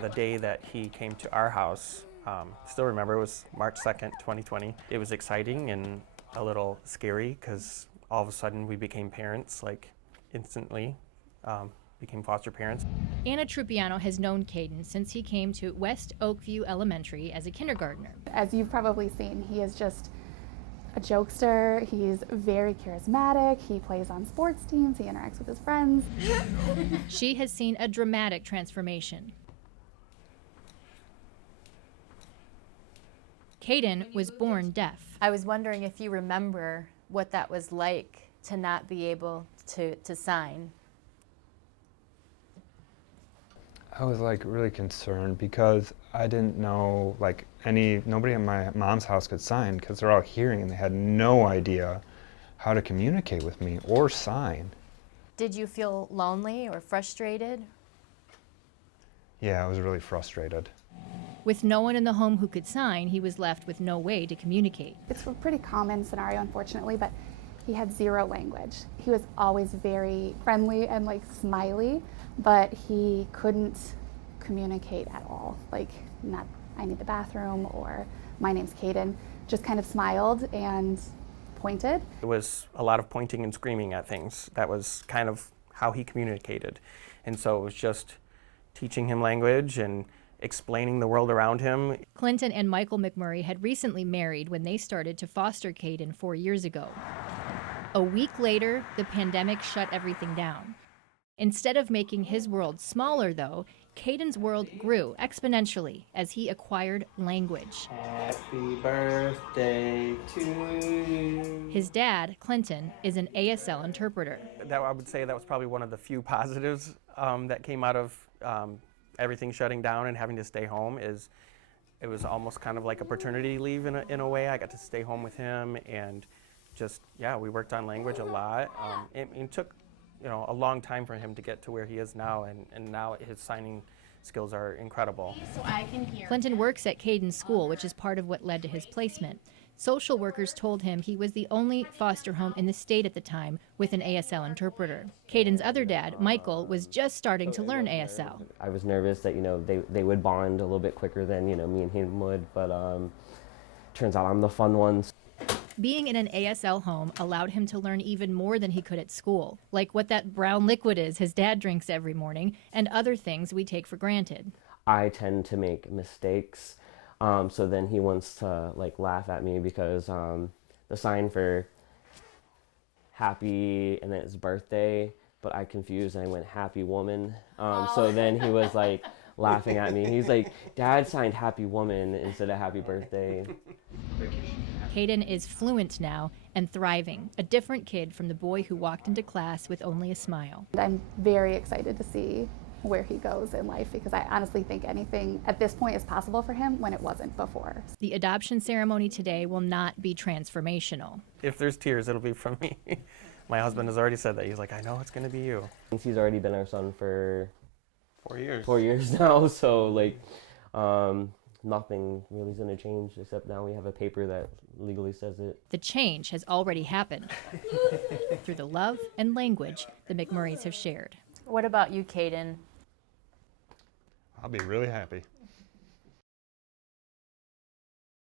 The day that he came to our house, still remember, it was March 2nd, 2020. It was exciting and a little scary because all of a sudden we became parents, like instantly, became foster parents. Anna Trupiano has known Caden since he came to West Oakview Elementary as a kindergartner. As you've probably seen, he is just a jokester. He's very charismatic. He plays on sports teams. He interacts with his friends. She has seen a dramatic transformation. Caden was born deaf. I was wondering if you remember what that was like to not be able to sign. I was like really concerned because I didn't know nobody at my mom's house could sign because they're all hearing and they had no idea how to communicate with me or sign. Did you feel lonely or frustrated? Yeah, I was really frustrated. With no one in the home who could sign, he was left with no way to communicate. It's a pretty common scenario, unfortunately, but he had zero language. He was always very friendly and smiley, but he couldn't communicate at all. Not, I need the bathroom, or my name's Caden. Just kind of smiled and pointed. It was a lot of pointing and screaming at things. That was kind of how he communicated. And so it was just teaching him language and explaining the world around him. Clinton and Michael McMurray had recently married when they started to foster Caden 4 years ago. A week later, the pandemic shut everything down. Instead of making his world smaller, though, Caden's world grew exponentially as he acquired language. Happy birthday to you. His dad, Clinton, is an ASL interpreter. I would say that was probably one of the few positives that came out of everything shutting down and having to stay home. It was almost kind of like a paternity leave in a way. I got to stay home with him and we worked on language a lot. It took a long time for him to get to where he is now, and now his signing skills are incredible. So I can hear. Clinton works at Caden's school, which is part of what led to his placement. Social workers told him he was the only foster home in the state at the time with an ASL interpreter. Caden's other dad, Michael, was just starting to learn ASL. I was nervous that they would bond a little bit quicker than me and him would, but turns out I'm the fun one. Being in an ASL home allowed him to learn even more than he could at school, like what that brown liquid is his dad drinks every morning and other things we take for granted. I tend to make mistakes, so then he wants to laugh at me because the sign for happy and then it's birthday, but I confused and I went happy woman. So then he was laughing at me. He's like, Dad signed happy woman instead of happy birthday. Caden is fluent now and thriving, a different kid from the boy who walked into class with only a smile. I'm very excited to see where he goes in life because I honestly think anything at this point is possible for him when it wasn't before. The adoption ceremony today will not be transformational. If there's tears, it'll be from me. My husband has already said that. He's like, I know it's going to be you. He's already been our son for 4 years. 4 years now, so nothing really is going to change except now we have a paper that legally says it. The change has already happened through the love and language the McMurrays have shared. What about you, Caden? I'll be really happy.